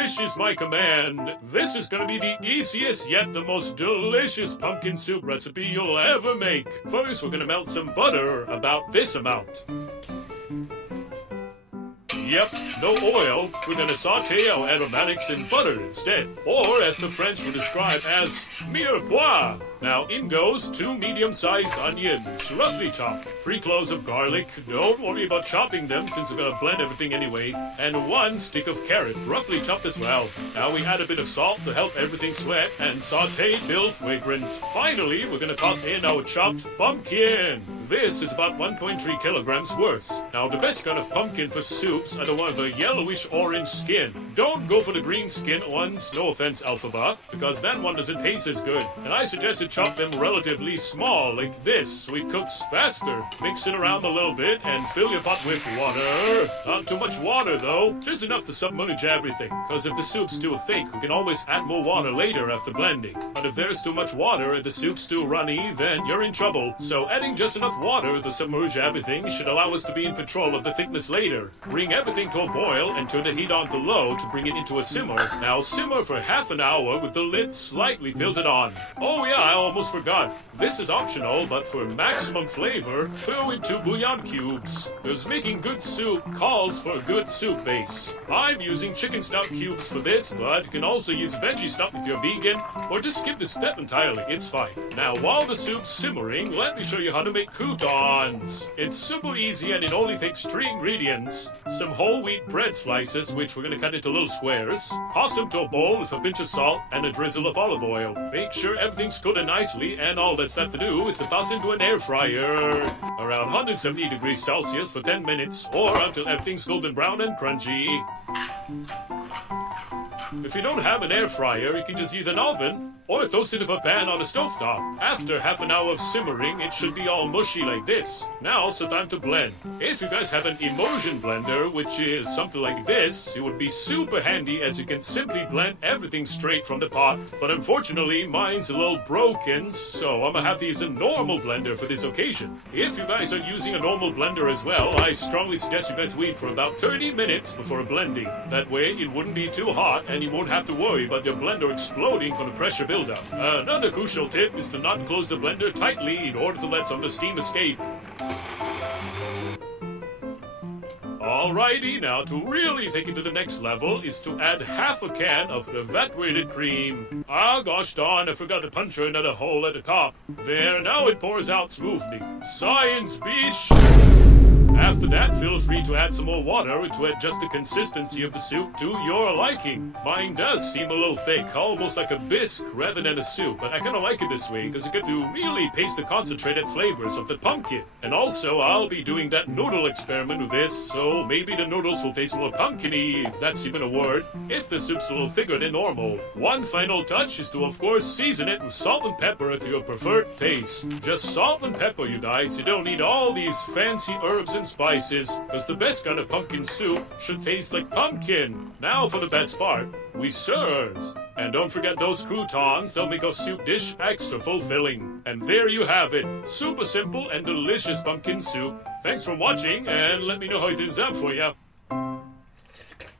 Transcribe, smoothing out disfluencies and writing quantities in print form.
wish is my command. This is gonna be the easiest yet the most delicious pumpkin soup recipe you'll ever make. First, we're gonna melt some butter, about this amount. Yep, no oil. We're gonna saute our aromatics in butter instead. Or, as the French would describe as mirepoix. Now, in goes 2 medium-sized onions, roughly chopped. 3 cloves of garlic. Don't worry about chopping them since we're gonna blend everything anyway. And 1 stick of carrot, roughly chopped as well. Now we add a bit of salt to help everything sweat and saute till fragrant. Finally, we're gonna toss in our chopped pumpkin. This is about 1.3 kilograms worth. Now, the best kind of pumpkin for soups are the one with a yellowish-orange skin. Don't go for the green skin ones, no offense, Alphaba, because that one doesn't taste as good. And I suggest you chop them relatively small, like this, so it cooks faster. Mix it around a little bit and fill your pot with water. Not too much water, though. Just enough to submerge everything, because if the soup's too thick, we can always add more water later after blending. But if there's too much water and the soup's too runny, then you're in trouble. So adding just enough water to submerge everything should allow us to be in control of the thickness later. Bring everything to a boil and turn the heat on to low to bring it into a simmer. Now simmer for half an hour with the lid slightly tilted on. Oh yeah, I almost forgot. This is optional, but for maximum flavor, throw in 2 bouillon cubes. Because making good soup calls for a good soup base. I'm using chicken stock cubes for this, but you can also use veggie stock if you're vegan, or just skip this step entirely, it's fine. Now while the soup's simmering, let me show you how to make croutons. It's super easy and it only takes 3 ingredients. Some whole wheat bread slices, which we're going to cut into little squares. Toss them to a bowl with a pinch of salt and a drizzle of olive oil. Make sure everything's coated nicely, and all that's left to do is to toss into an air fryer. Around 170 degrees Celsius for 10 minutes, or until everything's golden brown and crunchy. If you don't have an air fryer, you can just use an oven or toast it in a pan on a stovetop. After half an hour of simmering, it should be all mushy like this. Now, so time to blend. If you guys have an immersion blender, which is something like this, it would be super handy as you can simply blend everything straight from the pot. But unfortunately, mine's a little broken, so I'm gonna have to use a normal blender for this occasion. If you guys are using a normal blender as well, I strongly suggest you guys wait for about 30 minutes before blending. That way, it wouldn't be too hot and you won't have to worry about your blender exploding from the pressure buildup. Another crucial tip is to not close the blender tightly in order to let some of the steam escape. Alrighty, now to really take it to the next level is to add half a can of evaporated cream. Ah, gosh darn, I forgot to punch another hole at the top. There, now it pours out smoothly. Science, bish! After that, feel free to add some more water to adjust the consistency of the soup to your liking. Mine does seem a little thick, almost like a bisque rather than a soup, but I kind of like it this way because you get to really taste the concentrated flavors of the pumpkin. And also, I'll be doing that noodle experiment with this, so maybe the noodles will taste more pumpkin-y, if that's even a word, if the soup's a little thicker than normal. One final touch is to, of course, season it with salt and pepper to your preferred taste. Just salt and pepper, you guys. You don't need all these fancy herbs and spices, because the best kind of pumpkin soup should taste like pumpkin. Now for the best part, we serve. And don't forget those croutons, they'll make our soup dish extra fulfilling. And there you have it, super simple and delicious pumpkin soup. Thanks for watching, and let me know how it turns out for ya.